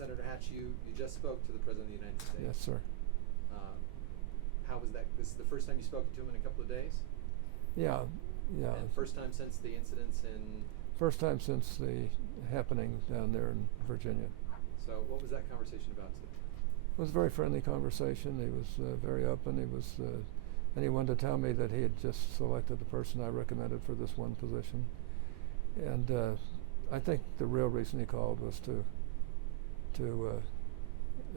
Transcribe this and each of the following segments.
Senator Hatch, you just spoke to the President of the United States. Yes, sir. How was that? This is the first time you spoke to him in a couple of days? Yeah. And first time since the incidents in... First time since the happening down there in Virginia. So what was that conversation about today? It was a very friendly conversation. He was very open. And he wanted to tell me that he had just selected the person I recommended for this one position. And I think the real reason he called was to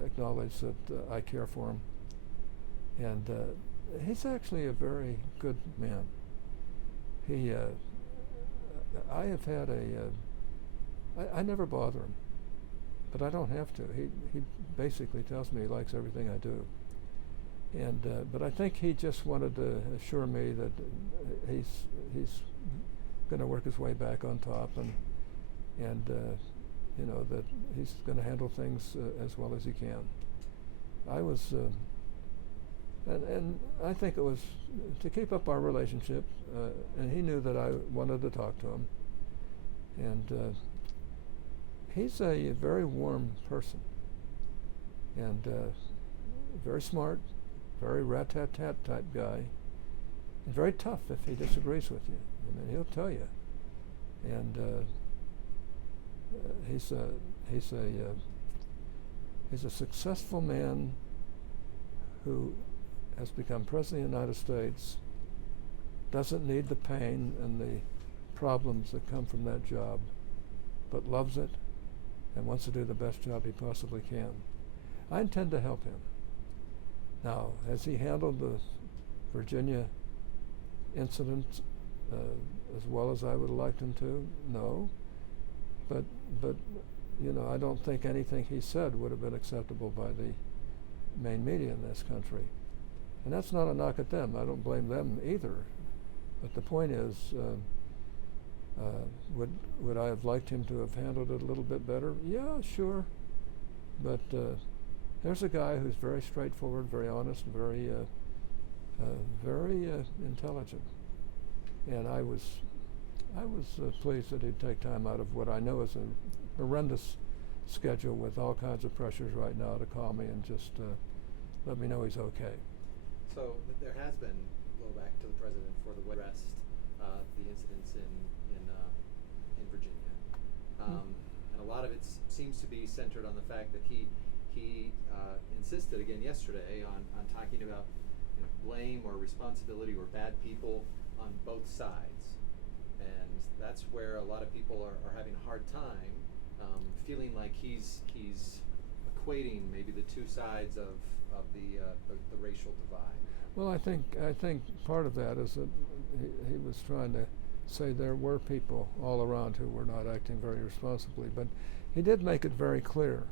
acknowledge that I care for him. And he's actually a very good man. I have had I never bother him, but I don't have to. He basically tells me he likes everything I do. And but I think he just wanted to assure me that he's going to work his way back on top, and you know, that he's going to handle things as well as he can. I was, and I think it was to keep up our relationship, and he knew that I wanted to talk to him. And he's a very warm person, and very smart, very rat-tat-tat type guy, and very tough if he disagrees with you. I mean, he'll tell you. And he's a successful man who has become President of the United States, doesn't need the pain and the problems that come from that job, but loves it and wants to do the best job he possibly can. I intend to help him. Now, has he handled the Virginia incident as well as I would have liked him to? No. But you know, I don't think anything he said would have been acceptable by the main media in this country. And that's not a knock at them. I don't blame them either. But the point is, would I have liked him to have handled it a little bit better? Yeah, sure. But there's a guy who's very straightforward, very honest, very intelligent. And I was pleased that he'd take time out of what I know is a horrendous schedule with all kinds of pressures right now to call me and just let me know he's okay. So there has been blowback to the president for the arrest, the incidents in Virginia, and a lot of it seems to be centered on the fact that he insisted again yesterday on talking about, you know, blame or responsibility or bad people on both sides, and that's where a lot of people are having a hard time feeling like he's equating maybe the two sides of the racial divide. Well, I think part of that is that he was trying to say there were people all around who were not acting very responsibly, but he did make it very clear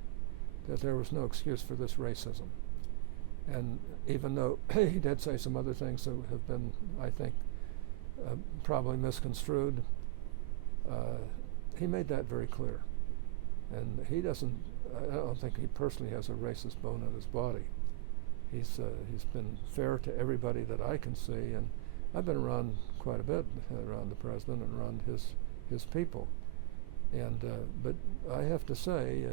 that there was no excuse for this racism. And even though he did say some other things that have been, I think, probably misconstrued, he made that very clear. And I don't think he personally has a racist bone in his body. He's been fair to everybody that I can see, and I've been around quite a bit, around the president and around his people. And but I have to say,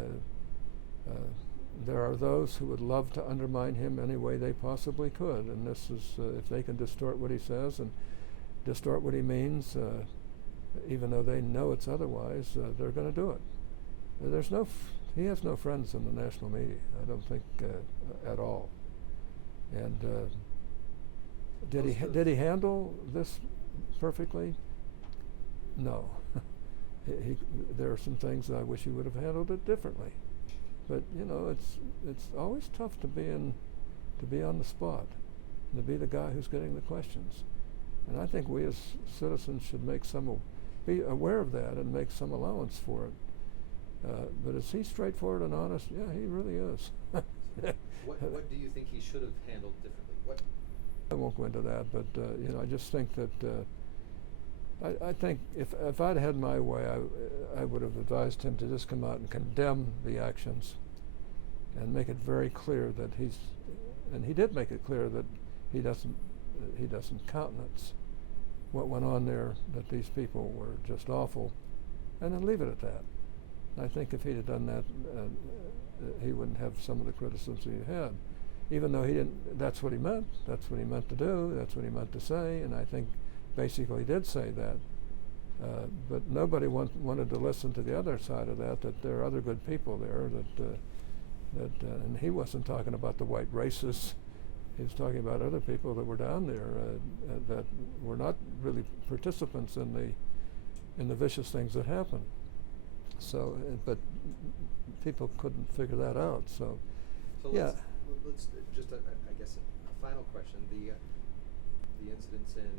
there are those who would love to undermine him any way they possibly could, and this is if they can distort what he says and distort what he means, even though they know it's otherwise, they're going to do it. He has no friends in the national media, I don't think, at all. And did he handle this perfectly? No. There are some things that I wish he would have handled it differently. But you know, it's always tough to be on the spot, and to be the guy who's getting the questions. And I think we as citizens should be aware of that and make some allowance for it. But is he straightforward and honest? Yeah, he really is. What do you think he should have handled differently? I won't go into that, but you know, I just think that I think if I'd had my way, I would have advised him to just come out and condemn the actions, and make it very clear that and he did make it clear that he doesn't countenance what went on there, that these people were just awful, and then leave it at that. I think if he'd have done that, he wouldn't have some of the criticisms he had, even though he didn't. That's what he meant. That's what he meant to do. That's what he meant to say. And I think basically he did say that. But nobody wanted to listen to the other side of that. That there are other good people there. And he wasn't talking about the white racists. He was talking about other people that were down there that were not really participants in the vicious things that happened. So, but people couldn't figure that out. So yeah. Let's just I guess a final question. The incidents in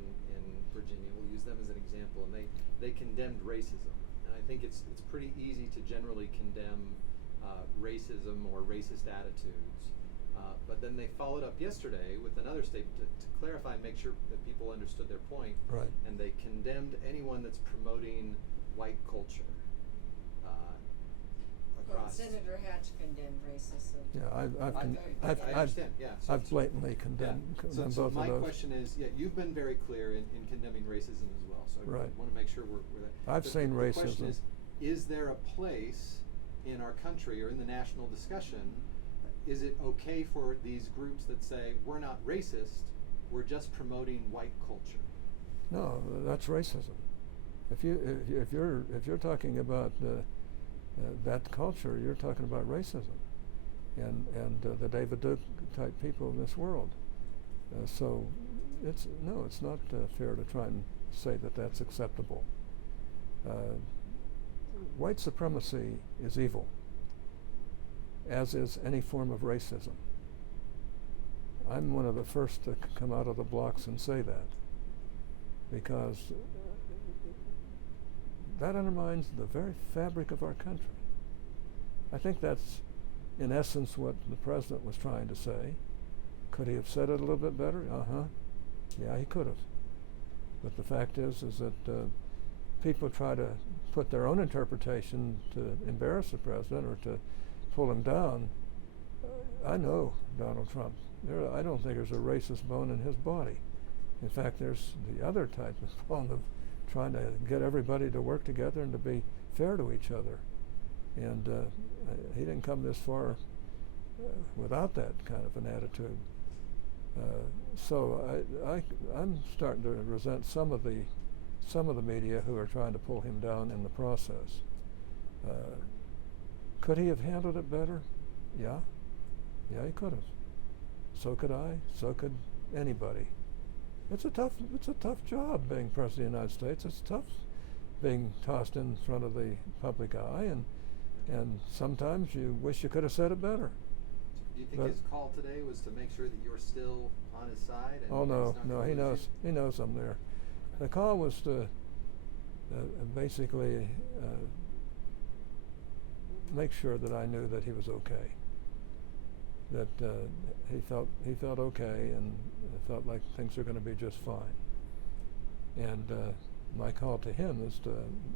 Virginia, we'll use them as an example, and they condemned racism, and I think it's pretty easy to generally condemn racism or racist attitudes. But then they followed up yesterday with another statement to clarify and make sure that people understood their point. Right. And they condemned anyone that's promoting white culture. Well, Senator Hatch condemned racism. Yeah, I understand. Yeah, so I've blatantly condemned so both of those. My question is, you've been very clear in condemning racism as well. So I want to make sure we're that. I've seen racism. The question is there a place in our country or in the national discussion? Is it okay for these groups that say we're not racist, we're just promoting white culture? No, that's racism. If you're talking about that culture, you're talking about racism, and the David Duke type people in this world. So it's not fair to try and say that that's acceptable. White supremacy is evil, as is any form of racism. I'm one of the first to come out of the blocks and say that, because that undermines the very fabric of our country. I think that's, in essence, what the president was trying to say. Could he have said it a little bit better? Yeah, he could have. But the fact is that people try to put their own interpretation to embarrass the president or to pull him down. I know Donald Trump. I don't think there's a racist bone in his body. In fact, there's the other type of bone of trying to get everybody to work together and to be fair to each other. And he didn't come this far without that kind of an attitude. So I'm starting to resent some of the media who are trying to pull him down in the process. Could he have handled it better? Yeah, he could have. So could I. So could anybody. It's a tough job being president of the United States. It's tough being tossed in front of the public eye, and sometimes you wish you could have said it better. Do you think his call today was to make sure that you're still on his side? And oh no, he knows I'm there. The call was to basically make sure that I knew that he was okay, that he felt okay, and felt like things are going to be just fine. And my call to him is to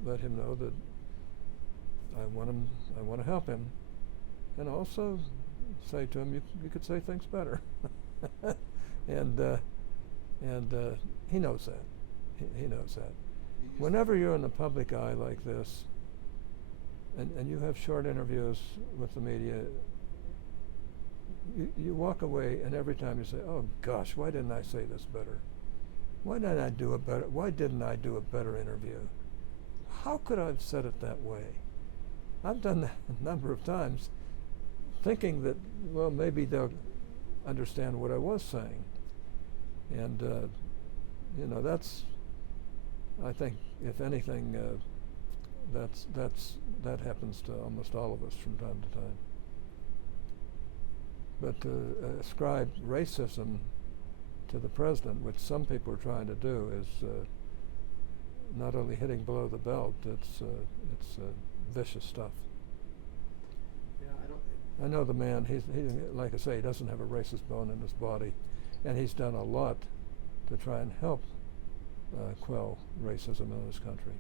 let him know that I want to help him, and also say to him, you could say things better. and he knows that. He knows that. Whenever you're in the public eye like this, and you have short interviews with the media, you walk away, and every time you say, oh gosh, why didn't I say this better? Why didn't I do a better interview? How could I have said it that way? I've done that a number of times, thinking that, well, maybe they'll understand what I was saying. And that's, I think, if anything, that happens to almost all of us from time to time. But to ascribe racism to the president, which some people are trying to do, is not only hitting below the belt, it's vicious stuff. Yeah, I know the man. He like I say, he doesn't have a racist bone in his body, and he's done a lot to try and help quell racism in this country.